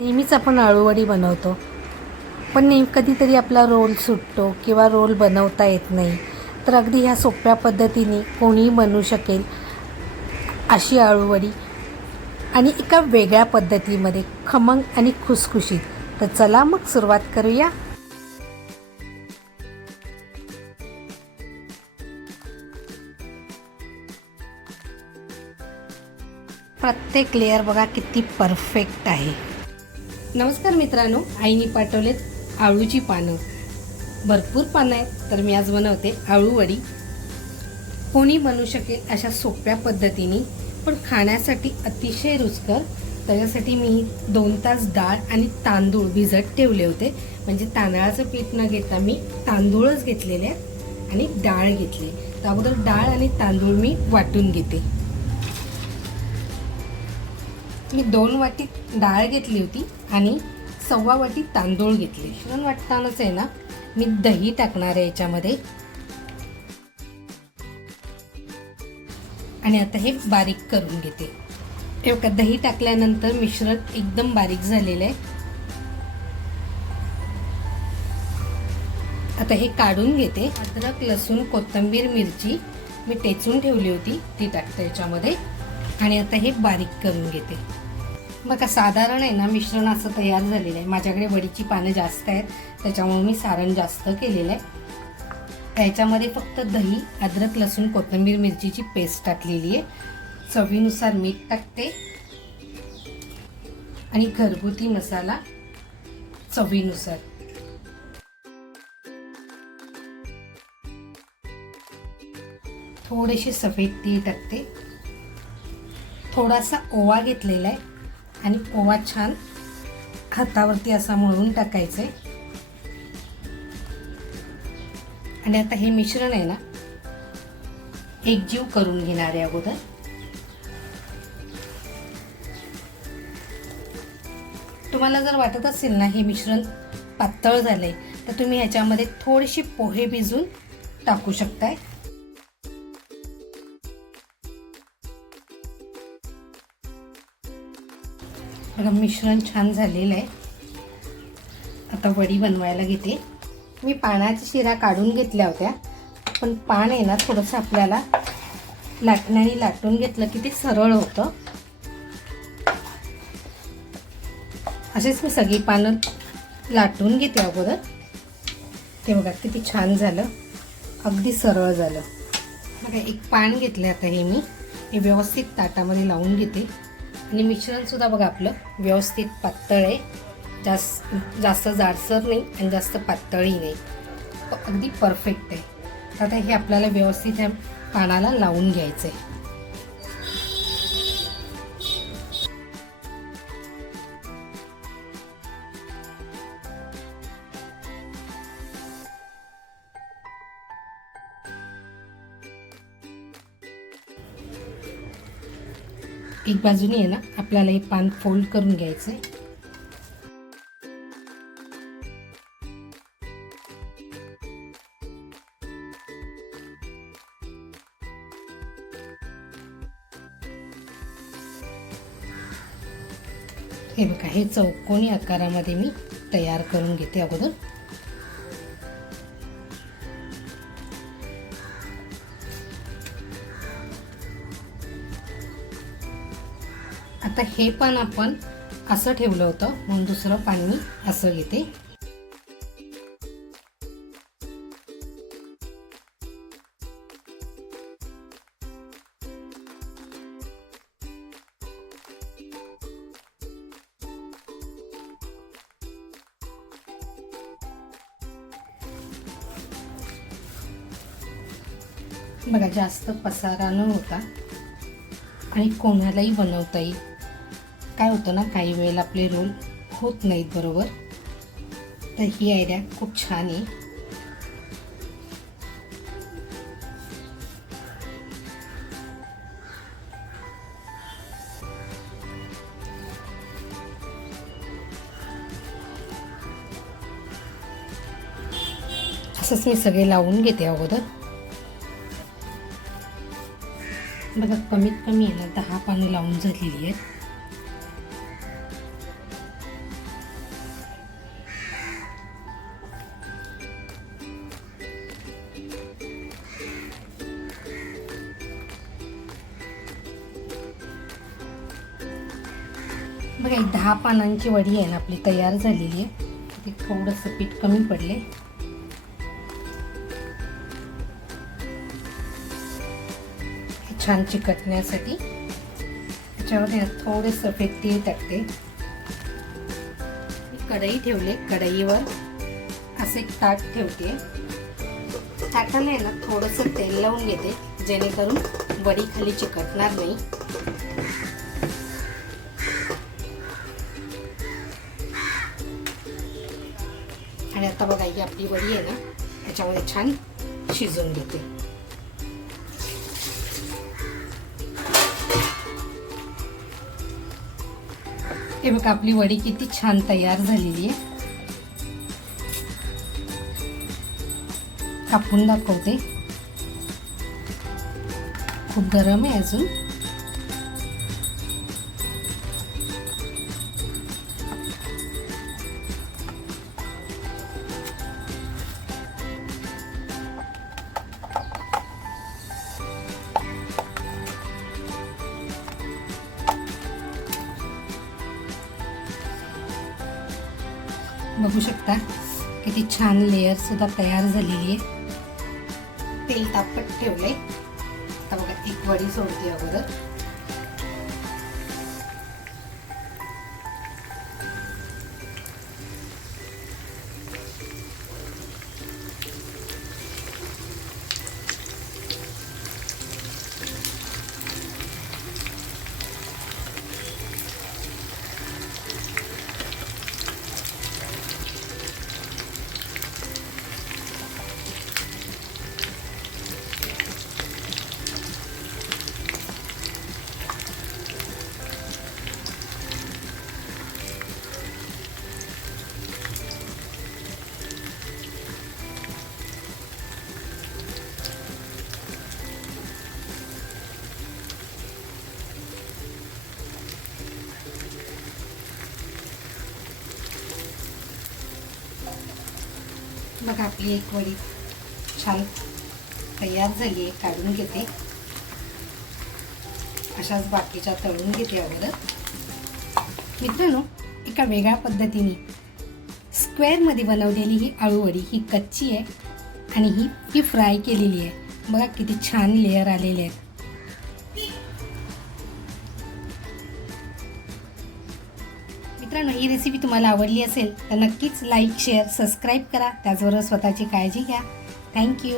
नेहमीच आपण आळूवडी बनवतो. पण नेम कधीतरी आपला रोल सुटतो किंवा रोल बनवता येत नाही. तर अगदी ह्या सोप्या पद्धतीने कोणीही बनवू शकेल अशी अळूवडी आणि एका वेगळ्या पद्धतीमध्ये खमंग आणि खुसखुशीत. तर चला मग सुरुवात करूया. प्रत्येक लेअर बघा किती परफेक्ट आहे. नमस्कार मित्रांनो आईने पाठवलेत आळूची पानं. भरपूर पानं आहेत तर मी आज बनवते आळूवडी कोणी बनवू शकेल अशा सोप्या पद्धतीने पण खाण्यासाठी अतिशय रुचकर. त्याच्यासाठी मी दोन तास डाळ आणि तांदूळ भिजत ठेवले होते. म्हणजे तांदळाचं पीठ न घेता मी तांदूळच घेतलेले आणि डाळ घेतली तर अगोदर डाळ आणि तांदूळ मी वाटून घेते. मी दोन वाटी डाळ घेतली होती आणि सव्वा वाटी तांदूळ घेतले. शिवण वाटतानाच आहे ना मी दही टाकणार आहे याच्यामध्ये. आणि आता हे बारीक करून घेते. हे बघा दही टाकल्यानंतर मिश्रण एकदम बारीक झालेलं आहे. आता हे काढून घेते. अद्रक लसूण कोथिंबीर मिरची मी टेचून ठेवली होती. ती टाकते याच्यामध्ये. आणि आता हे बारीक करून घेते. बघा साधारण आहे ना मिश्रण असं तयार झालेलं आहे. माझ्याकडे वडीची पानं जास्त आहेत त्याच्यामुळे मी सारण जास्त केलेलं आहे. त्याच्यामध्ये फक्त दही अद्रक लसूण कोथिंबीर मिरचीची पेस्ट टाकलेली आहे. चवीनुसार मीठ टाकते. आणि घरगुती मसाला चवीनुसार. थोडेसे सफेद ती टाकते. थोडासा ओवा घेतलेला आहे. आणि ओवा छान हातावरती असा मळून टाकायचं आहे आणि आता हे मिश्रण आहे ना एकजीव करून घेणार आहे अगोदर. तुम्हाला जर वाटत असेल ना हे मिश्रण पातळ झालंय तर तुम्ही ह्याच्यामध्ये थोडेसे पोहे भिजून टाकू शकताय. बघा मिश्रण छान झालेलं आहे. आता वडी बनवायला घेते. मी पाण्याच्या शिरा काढून घेतल्या होत्या. पण पान आहे ना थोडंसं आपल्याला लाटण्याने लाटून घेतलं की ते सरळ होतं. असेच मी सगळी पानं लाटून घेते अगोदर. ते बघा किती छान झालं. अगदी सरळ झालं. बघा एक पान घेतलं आता हे मी. हे व्यवस्थित ताटामध्ये लावून घेते. आणि मिश्रणसुद्धा बघा आपलं व्यवस्थित पातळ आहे. जास्त जास्त जाडसर नाही आणि जास्त पातळही नाही. अगदी परफेक्ट आहे. आता हे आपल्याला व्यवस्थित ह्या पानाला लावून घ्यायचं आहे एक बाजूने आहे ना आपल्याला हे पान फोल्ड करून घ्यायचं आहे हे बघा हे चौकोनी आकारामध्ये मी तयार करून घेते अगोदर. आता हे पण आपण असं ठेवलं होतं. म्हणून दुसरं पाणी मी असं घेते. बघा जास्त पसारा न होता आणि कोणालाही बनवता येईल. काय होतं ना काही वेळेला आपले रोल होत नाहीत बरोबर. तर ही आयडिया खूप छान आहे. असंच मी सगळे लावून घेते अगोदर. बघा कमीत कमी आहे ना दहा पानं लावून झालेली आहेत. बघा एक दहा पानांची वडी आहे ना आपली तयार झालेली आहे. ते थोडंसं पीठ कमी पडले. छान चिकटण्यासाठी त्याच्यामध्ये थोडे सफेद तीळ टाकते. कढई ठेवले कढईवर असे एक ताट ठेवते. ताटाला आहे ना थोडंसं तेल लावून घेते जेणेकरून वडी खाली चिकटणार नाही. आणि आता बघा ही आपली वडी आहे ना त्याच्यामध्ये छान शिजवून घेते. हे बघा आपली वडी किती छान तयार झालेली आहे. कापून दाखवते. खूप गरम आहे अजून. बघू शकता. किती छान लेअर सुद्धा तयार झालेली आहे. तेल तापट ठेवलंय. आता बघा एक वडी सोडते अगोदर. बघा आपली एक वडी छान तयार झाली आहे काढून घेते. अशाच बाकीच्या तळून घेते अगोदर. मित्रांनो एका वेगळ्या पद्धतीने स्क्वेअरमध्ये बनवलेली ही आळूवडी ही कच्ची आहे आणि ही ही फ्राय केलेली आहे. बघा किती छान लेअर आलेले आहेत. मित्रांनो ही रेसिपी तुम्हाला आवडली असेल तर नक्कीच लाईक शेअर सबस्क्राईब करा. त्याचबरोबर स्वतःची काळजी घ्या. थँक्यू